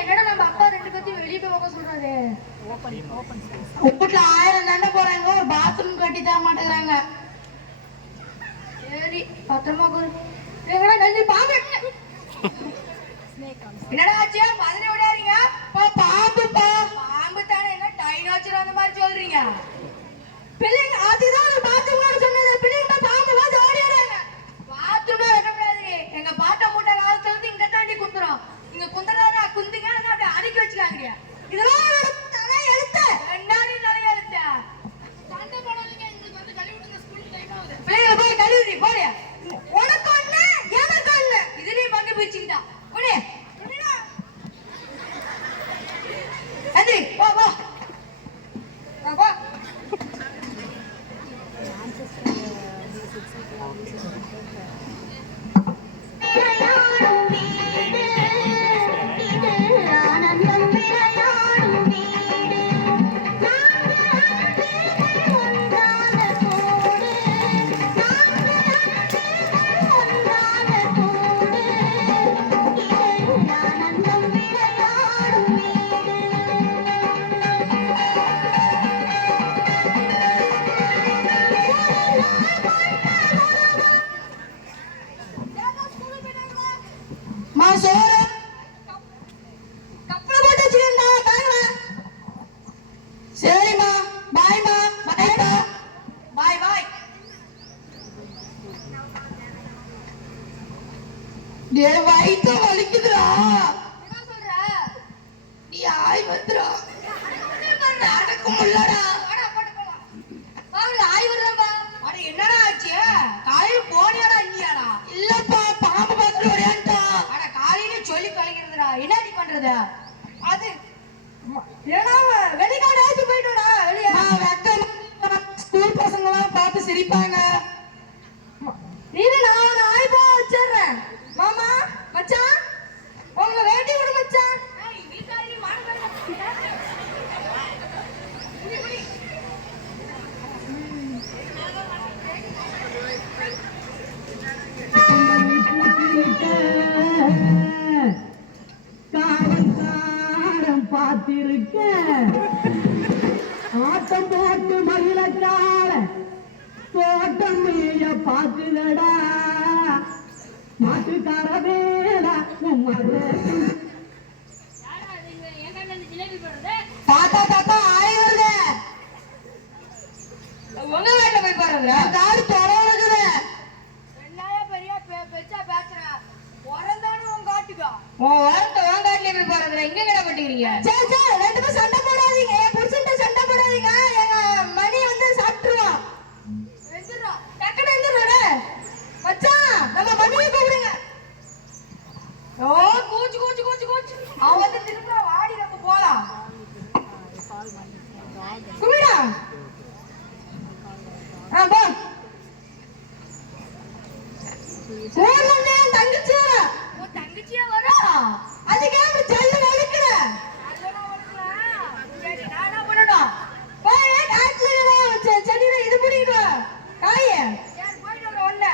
என்னடா நம்ம அப்பா ரெண்டு பேத்தையும் வெளியே போய் உட்கார சொல்றாரு. வீட்டுல 1000 தண்டை போறாங்க, ஒரு பாத்ரூம் கட்டி தர மாட்டேங்கிறாங்க. சரி பத்திரமா நெஞ்சு பாம்பு. என்னடா ஆச்சு மதுரை விடாதீங்க. பாம்புப்பா. பாம்பு தானே, என்ன டைனோசர் அந்த மாதிரி சொல்றீங்க? பிள்ளைங்க அதுதான் ஒரு பாத்ரூம் சொன்னது. பிள்ளைங்க பாம்பு வந்து ஓடிடுறாங்க. பாத்ரூம்ல வெட்டக்கூடாது. எங்க பாட்டை மூட்டை காலத்துல இருந்து இங்க தாண்டி குத்துறோம். இங்க குந்தராதா குந்திங்க அப்படியே அடக்கி வச்சுக்காங்க. இதெல்லாம் தலை எழுத்த ரெண்டாடி நிறைய எழுத்த சண்டை போடாதீங்க. எங்களுக்கு வந்து கழுவி விடுங்க. ஸ்கூல் டைம் ஆகுது. பிள்ளைங்க போய் கழுவி போடியா. உனக்கு ஒண்ணு எனக்கு ஒண்ணு. இதுலயும் பங்கு பிரிச்சுக்கிட்டா போடி. அதி வா வா வா. வயிற்று வலிக்குதுடா. என்ன சொல்ற? நீ ஆய் வந்துடா. நடக்க முடியலடா. ஆய் வருதாப்பா. அட என்னடா ஆச்சு? காலையில போனியாடா இல்லையாடா? இல்லப்பா, பாம்பு பார்த்துட்டு வரையான்டா. அட காலையில சொல்லி கலைக்கிறதுடா. என்ன நீ பண்றது? அது ஏன்னா வெளிக்காடு ஆச்சு போயிட்டோடா. வெளியே ஸ்கூல் பசங்க எல்லாம் பார்த்து சிரிப்பாங்க. நான் ஆய்பா வச்சிடுறேன். மாமா மச்சான் உங்க வேட்டி விடு மச்சான். காலம் பார்த்திருக்க ஆட்டம் போட்டு மகிழக்கால தோட்டம் மேய பார்த்துடா. மாட்டுக்கார வேடா தாத்தா தாத்தா ஆய் வருது. உங்க வீட்டுல போய் பாருங்க. காடு தொடங்குது. பெரிய பெருசா பேசுற உரந்தானே உன் காட்டுக்கா. உன் உரத்தை உன் காட்டுல போய் பாருங்க. இங்க கிட பட்டுக்கிறீங்க. சரி சரி, ரெண்டு பேரும் சண்டை போடாதீங்க. புடிச்சுட்டு சண்டை போடாதீங்க. எங்க மணி வந்து சாப்பிட்டுருவான். டக்குனு எந்திரோட மச்சான் நம்ம மண்ணியை கூப்பிடுங்க. ஓ கூச்சு கூச்சு கூச்சு கூச்சு. அவன் வந்து திரும்ப வாடி நம்ம போலாம். குமிடா போ. தங்கச்சியா வரும். அதுக்கே ஜல்லு வலிக்கிற. சரி நான் என்ன பண்ணணும்? போய் காட்டுல செடியில இது பிடிக்கணும் காய. போயிட்டு வர ஒண்ணு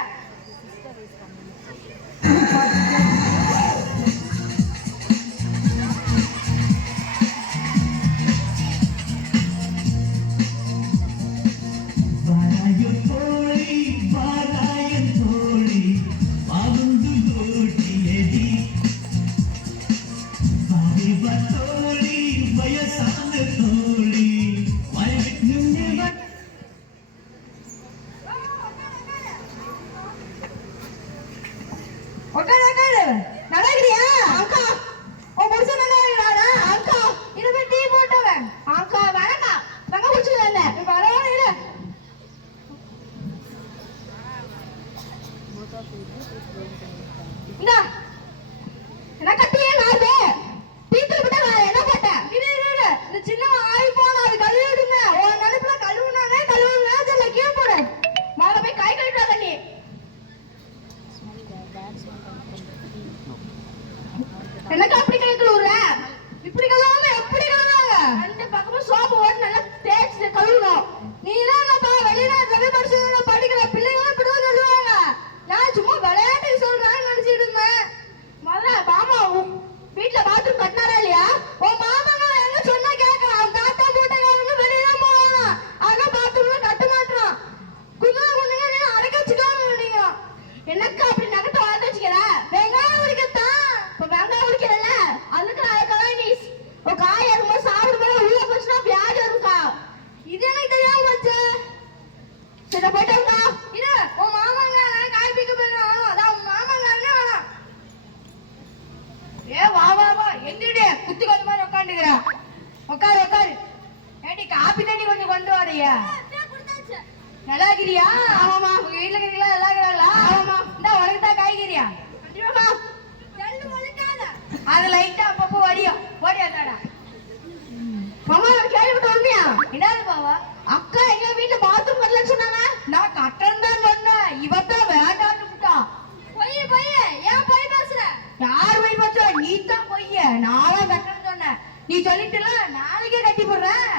இந்தா என்ன கட்டியே நாது பீத்துல விட்டா நான் என்ன போட்டேன் இது இந்த சின்ன ஆயி போன அது கழுவிடுங்க ஒரு நடுப்புல கழுவுனானே கழுவுனா அதுல கீழே போடு மேல போய் கை கழுவிட்டா தண்ணி எனக்கு அப்படி கை கழுவுற இப்படி கழுவாம எப்படி கழுவுறாங்க ரெண்டு பக்கமும் சோப்பு போட்டு நல்லா தேய்ச்சி கழுவணும் நீ தான் வெளிநாட்டுல படிச்சு படிக்கிற பிள்ளைங்களும் இப்படிதான் சொல்லுவாங்க நான் சும்மா விளையாட்டுக்கு சொல்றேன்னு நினைச்சிட்டு இருந்தேன் முதல்ல மாமா வீட்டுல பாத்ரூம் கட்டினாரா இல்லையா உன் மாமா என்ன சொன்னா கேட்க அவன் தாத்தா போட்டவங்க வெளியே போவாங்க ஆனா பாத்ரூம்ல கட்ட மாட்டான் குஞ்சுங்க அடக்க வச்சுக்காம நீங்க எனக்கு அப்படி நகத்தை வளர்த்து வச்சுக்கிற வெங்காயம் உரிக்கத்தான் இப்ப வெங்காயம் உரிக்கிறல்ல அதுக்கு அதுக்கெல்லாம் நீ காய் இருக்கும்போது சாப்பிடும்போது உள்ள போச்சுன்னா வியாதி வரும்க்கா இது எனக்கு தெரியாம வச்சு சரி போயிட்டோம்க்கா இது உன் மாமாங்க காய் பிக்க போயிடும் அதான் உன் மாமாங்க வேணாம் ஏ வா வா வா எந்திரிடே குத்தி கொஞ்ச மாதிரி உட்காந்துக்கிறா உட்காரு உட்காரு ஏடி காப்பி தண்ணி கொஞ்சம் கொண்டு வரையா நல்லா இருக்கிறியா ஆமாமா உங்க வீட்டுல இருக்கிறீங்களா நல்லா இருக்கிறாங்களா ஆமாமா இந்த உனக்கு தான் காய்கறியா அது லைட்டா அப்பப்போ வடியும் ஓடியாடா மாமா கேள்விப்பட்ட உண்மையா என்னது பாவா அக்கா எங்க வீட்டுல பாத்ரூம் கட்டலன்னு சொன்னாங்க நான் கட்டணும் தான் சொன்னேன் இவத்தான் வேண்டான்னு விட்டா பொய்ய பொய்ய ஏன் பொய் பேசுற யார் பொய் பேசுற நீ தான் பொய்ய நானும் கட்டணும்னு சொன்னேன் நீ சொல்லிட்டுல நாளைக்கே கட்டி போடுறேன்